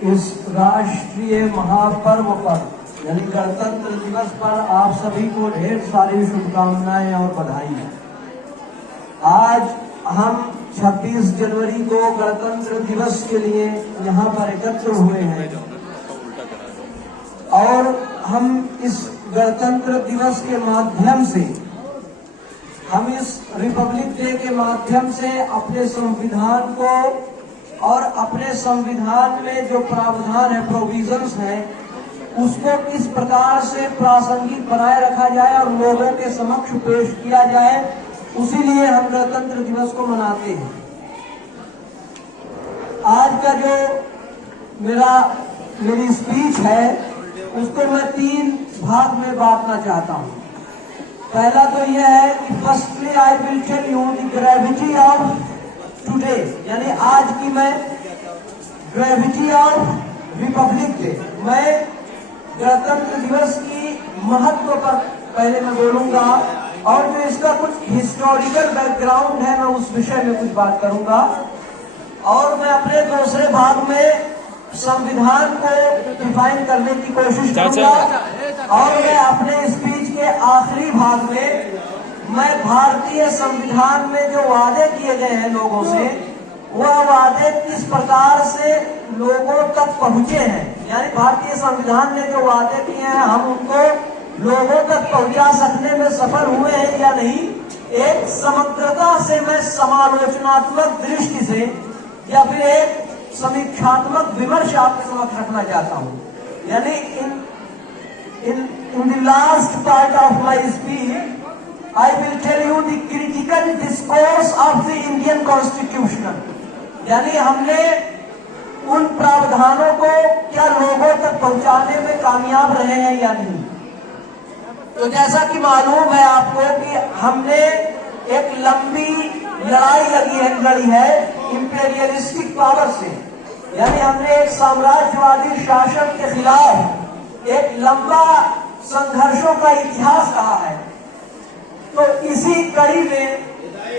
इस राष्ट्रीय महापर्व पर यानी गणतंत्र दिवस पर आप सभी को ढेर सारी शुभकामनाएं और बधाई। आज हम 26 जनवरी को गणतंत्र दिवस के लिए यहाँ पर एकत्र हुए हैं और हम इस गणतंत्र दिवस के माध्यम से, हम इस रिपब्लिक डे के माध्यम से अपने संविधान को और अपने संविधान में जो प्रावधान है, प्रोविजंस हैं, उसको किस प्रकार से प्रासंगिक बनाए रखा जाए और लोगों के समक्ष पेश किया जाए, उसी लिए हम गणतंत्र दिवस को मनाते हैं। आज का जो मेरी स्पीच है उसको मैं 3 भाग में बांटना चाहता हूँ। पहला तो यह है कि firstly I will tell you the gravity of today, यानी आज की मैं ग्रेविटी ऑफ रिपब्लिक डे, मैं गणतंत्र दिवस की महत्व पर पहले मैं बोलूंगा और जो इसका कुछ हिस्टोरिकल बैकग्राउंड है मैं उस विषय में कुछ बात करूंगा और मैं अपने दूसरे भाग में संविधान को डिफाइन करने की कोशिश करूंगा और मैं अपने स्पीच के आखिरी भाग में मैं भारतीय संविधान में जो वादे किए गए हैं लोगों से, वह वादे किस प्रकार से लोगों तक पहुंचे हैं, यानी भारतीय संविधान ने जो वादे किए हैं हम उनको लोगों तक पहुंचा सकने में सफल हुए हैं या नहीं, एक समग्रता से मैं समालोचनात्मक दृष्टि से या फिर एक समीक्षात्मक विमर्श आपके समक्ष रखना चाहता हूं। यानी in the last part of my speech I will tell you the critical discourse of the Indian Constitution, यानी हमने उन प्रावधानों को क्या लोगों तक पहुंचाने में कामयाब रहे हैं या नहीं। तो जैसा कि मालूम है आपको कि हमने एक लंबी लड़ाई लड़ी है इंपीरियलिस्टिक पावर से, यानी हमने एक साम्राज्यवादी शासन के खिलाफ एक लंबा संघर्षों का इतिहास रहा है। तो इसी कड़ी में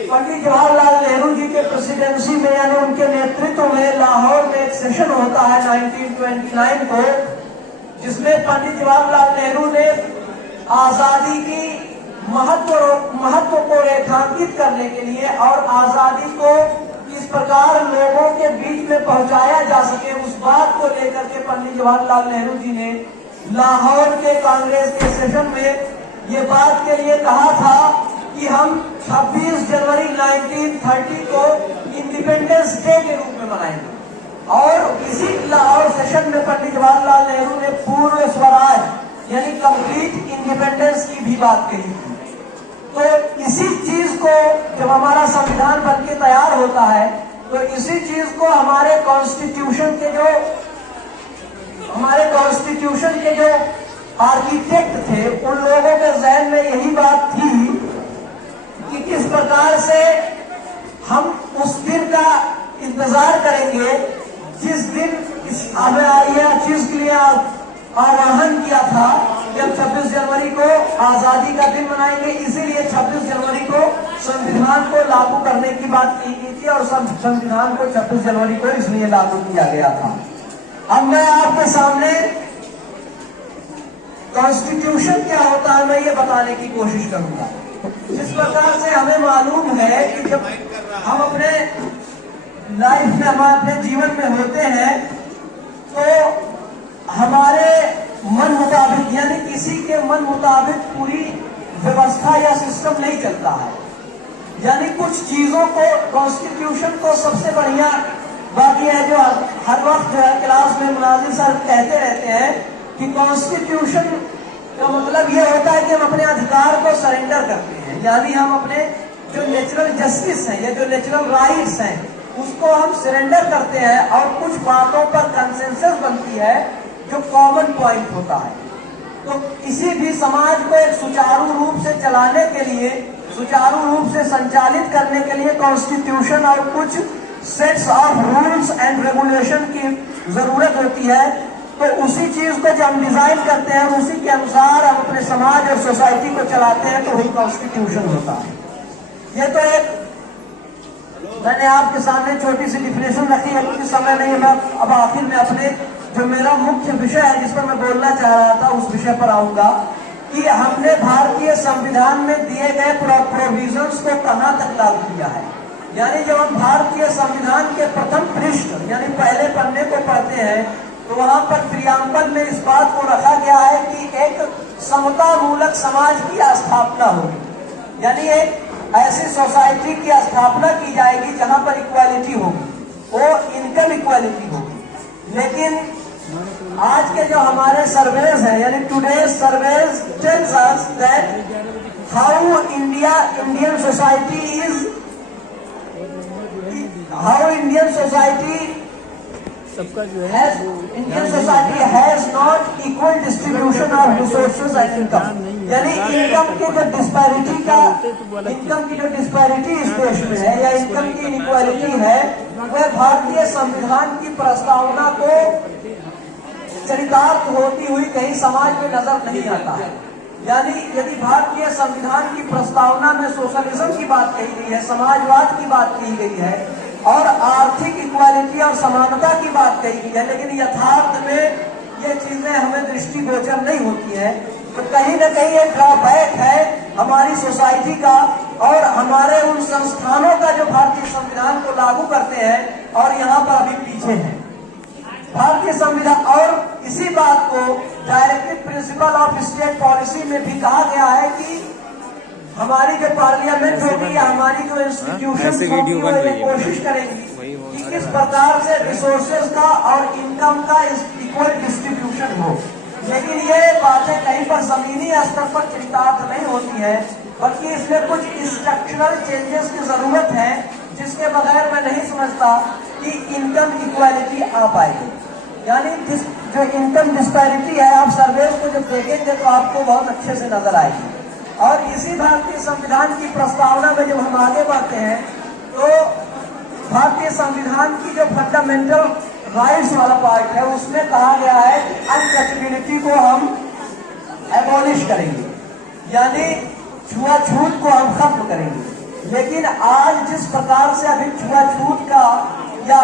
पंडित जवाहरलाल नेहरू जी के प्रेसिडेंसी में यानी उनके नेतृत्व में लाहौर में एक सेशन होता है 1929 को, जिसमें पंडित जवाहरलाल नेहरू ने आजादी की महत्व को रेखांकित करने के लिए और आजादी को किस प्रकार लोगों के बीच में पहुंचाया जा सके, उस बात को लेकर के पंडित जवाहरलाल नेहरू जी ने लाहौर के कांग्रेस के सेशन में ये बात के लिए कहा था कि हम 26 जनवरी 1930 को इंडिपेंडेंस डे के रूप में मनाएंगे और इसी लाहौर सेशन में पंडित जवाहरलाल नेहरू ने पूर्ण स्वराज यानी कंप्लीट इंडिपेंडेंस की भी बात कही थी। तो इसी चीज को जब हमारा संविधान बनके तैयार होता है तो इसी चीज को हमारे कॉन्स्टिट्यूशन के जो आर्किटेक्ट थे उन लोगों के जहन में यही बात थी कि किस प्रकार से हम उस दिन का इंतजार करेंगे जिस दिन इस चीज के लिए आह्वान किया था कि हम 26 जनवरी को आजादी का दिन मनाएंगे, इसीलिए 26 जनवरी को संविधान को लागू करने की बात की गई थी और संविधान को 26 जनवरी को इसलिए लागू किया गया था। अब मैं आपके सामने कॉन्स्टिट्यूशन क्या होता है मैं ये बताने की कोशिश करूंगा। जिस प्रकार से हमें मालूम है कि जब हम अपने लाइफ में, हम अपने जीवन में होते हैं तो हमारे मन मुताबिक यानी किसी के मन मुताबिक पूरी व्यवस्था या सिस्टम नहीं चलता है। यानी कुछ चीजों को, कॉन्स्टिट्यूशन को सबसे बढ़िया बात यह है जो हर वक्त जो है क्लास में मुनाजिर सर कहते रहते हैं कि कॉन्स्टिट्यूशन का मतलब यह होता है कि हम अपने अधिकार को सरेंडर करते हैं, यानी हम अपने जो नेचुरल जस्टिस है या जो नेचुरल राइट्स हैं उसको हम सरेंडर करते हैं और कुछ बातों पर कंसेंसस बनती है जो कॉमन पॉइंट होता है। तो किसी भी समाज को एक सुचारू रूप से चलाने के लिए, सुचारू रूप से संचालित करने के लिए कॉन्स्टिट्यूशन और कुछ sets of rules and regulation की जरूरत होती है। तो उसी चीज को जब हम डिजाइन करते हैं उसी के अनुसार हम अपने समाज और सोसाइटी को चलाते हैं तो वही कॉन्स्टिट्यूशन होता है। ये तो एक मैंने आपके सामने छोटी सी डिफिनेशन रखी है, क्योंकि समय नहीं है। मैं अब आखिर में अपने जो मेरा मुख्य विषय है जिस पर मैं बोलना चाह रहा था उस विषय पर आऊंगा कि हमने भारतीय संविधान में दिए गए प्रोविजंस को कहां तक लागू किया है। यानी जब हम भारतीय संविधान के प्रथम पृष्ठ यानी पहले पन्ने को पढ़ते हैं तो वहां पर प्रियांबल में इस बात को रखा गया है कि एक समता मूलक समाज की स्थापना होगी, यानी एक ऐसी सोसाइटी की स्थापना की जाएगी जहां पर इक्वालिटी होगी, वो इनकम इक्वालिटी होगी। लेकिन आज के जो हमारे सर्वेज हैं, यानी today surveys tells us that how Indian society सबका जो है Indian society has not equal distribution of resources and income. यानी इनकम की जो डिस्पैरिटी इस देश में है या इनकम की इनइक्वालिटी है, वह भारतीय संविधान की प्रस्तावना को चरितार्थ होती हुई कहीं समाज में नजर नहीं आता है। यानी यदि भारतीय संविधान की प्रस्तावना में सोशलिज्म की बात कही गई है, समाजवाद की बात कही गई है और आर्थिक इक्वालिटी और समानता की बात कही गई है, लेकिन यथार्थ में ये चीजें हमें दृष्टिगोचर नहीं होती है, तो कहीं न कहीं एक ड्रॉबैक है हमारी सोसाइटी का और हमारे उन संस्थानों का जो भारतीय संविधान को लागू करते हैं और यहाँ पर अभी पीछे हैं भारतीय संविधान। और इसी बात को directive principle of state policy में भी कहा गया है कि हमारी जो पार्लियामेंट होगी या हमारी जो इंस्टीट्यूशन होगी वो ये कोशिश करेगी कि किस प्रकार से रिसोर्सेज का और इनकम का इक्वल डिस्ट्रीब्यूशन हो। लेकिन ये बातें कहीं पर जमीनी स्तर पर चरितार्थ नहीं होती है, बल्कि इसमें कुछ स्ट्रक्चरल चेंजेस की जरूरत है, जिसके बगैर मैं नहीं समझता कि इनकम इक्वालिटी आ पाएगी। यानी जो इनकम डिस्पैरिटी है, आप सर्वेज को जब देखेंगे तो आपको बहुत अच्छे से नजर आएगी। और इसी भारतीय संविधान की प्रस्तावना में जब हम आगे बढ़ते हैं तो भारतीय संविधान की जो फंडामेंटल राइट्स वाला पार्ट है उसमें कहा गया है कि अनटचेबिलिटी को हम एबॉलिश करेंगे, यानी छुआछूत को हम खत्म करेंगे। लेकिन आज जिस प्रकार से अभी छुआछूत का या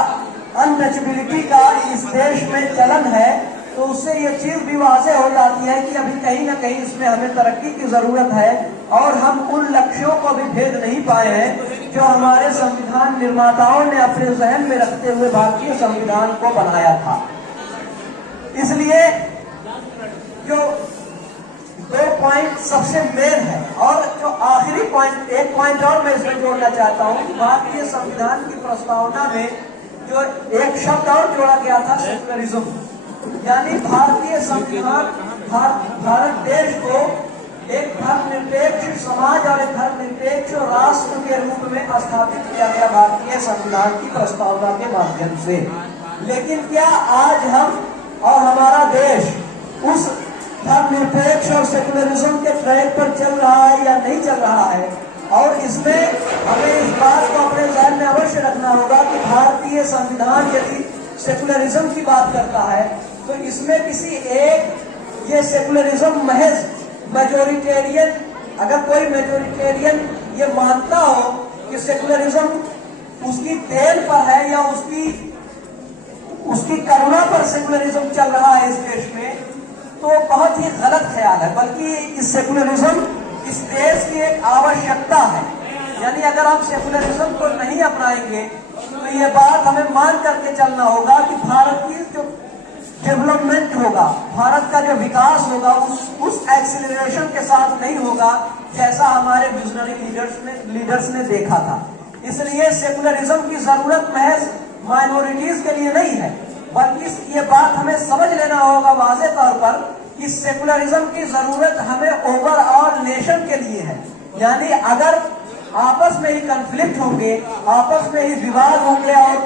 अनटचेबिलिटी का इस देश में चलन है, तो उससे ये चीज भी वाज़ेह हो जाती है कि अभी कहीं ना कहीं इसमें हमें तरक्की की जरूरत है और हम उन लक्ष्यों को भी भेद नहीं पाए हैं जो हमारे संविधान निर्माताओं ने अपने जहन में रखते हुए भारतीय संविधान को बनाया था। इसलिए जो 2 पॉइंट सबसे मेन है और जो आखिरी पॉइंट, एक पॉइंट और मैं इसमें जोड़ना चाहता हूँ कि भारतीय संविधान की प्रस्तावना में जो एक शब्द और जोड़ा गया था सेक्युलरिज्म, यानी भारतीय संविधान भारत देश को एक धर्मनिरपेक्ष समाज और एक धर्मनिरपेक्ष राष्ट्र के रूप में स्थापित किया गया भारतीय संविधान की प्रस्तावना के माध्यम से। लेकिन क्या आज हम और हमारा देश उस धर्मनिरपेक्ष और सेक्युलरिज्म के ट्रैक पर चल रहा है या नहीं चल रहा है? और इसमें हमें इस बात को अपने ध्यान में अवश्य रखना होगा कि भारतीय संविधान यदि सेक्युलरिज्म की बात करता है तो इसमें किसी एक ये सेक्युलरिज्म महज मेजोरिटेरियन, अगर कोई मेजोरिटेरियन ये मानता हो कि सेक्युलरिज्म उसकी देन पर है या उसकी करुणा पर सेक्युलरिज्म चल रहा है इस देश में, तो बहुत ही गलत ख्याल है। बल्कि इस सेक्युलरिज्म इस देश की एक आवश्यकता है। यानी अगर हम सेक्युलरिज्म को नहीं अपनाएंगे तो ये बात हमें मान करके चलना होगा कि भारत की जो डेवलपमेंट होगा, भारत का जो विकास होगा उस एक्सीलरेशन के साथ नहीं होगा जैसा हमारे विजनरी लीडर्स ने देखा था। इसलिए सेक्युलरिज्म की जरूरत महज माइनॉरिटीज के लिए नहीं है, बल्कि ये बात हमें समझ लेना होगा वाज़े तौर पर कि सेक्युलरिज्म की जरूरत हमें ओवरऑल नेशन के लिए है। यानी अगर आपस में ही कन्फ्लिक्ट होंगे, आपस में ही विवाद होंगे और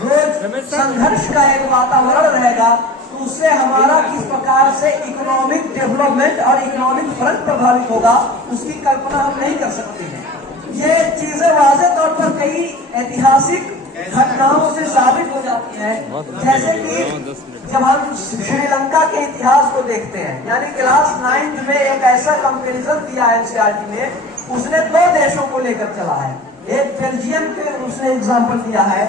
रोज संघर्ष का एक वातावरण रहेगा, तो उससे हमारा किस प्रकार से इकोनॉमिक डेवलपमेंट और इकोनॉमिक फ्रंट प्रभावित होगा उसकी कल्पना हम नहीं कर सकते हैं। ये चीजें वाज़े तौर पर कई ऐतिहासिक घटनाओं से साबित हो जाती है, जैसे कि जब हम श्रीलंका के इतिहास को देखते हैं, यानी क्लास 9th में एक ऐसा कंपैरिजन दिया है एनसीईआरटी ने, उसने 2 देशों को लेकर चला है। एक बेल्जियम के उसने एग्जाम्पल दिया है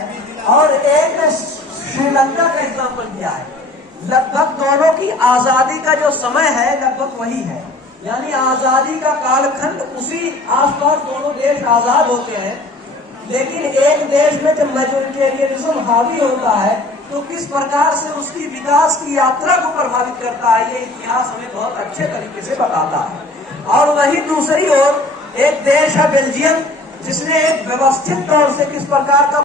और एक श्रीलंका का एग्जाम्पल दिया है। लगभग दोनों की आजादी का जो समय है लगभग वही है, यानी आजादी का कालखंड उसी आसपास दोनों देश आजाद होते हैं। लेकिन एक देश में जब मेजोरिटेरियनिज्म हावी होता है तो किस प्रकार से उसकी विकास की यात्रा को प्रभावित करता है, ये इतिहास हमें बहुत अच्छे तरीके से बताता है। और वही दूसरी ओर एक देश है बेल्जियम, जिसने एक व्यवस्थित तौर से किस प्रकार का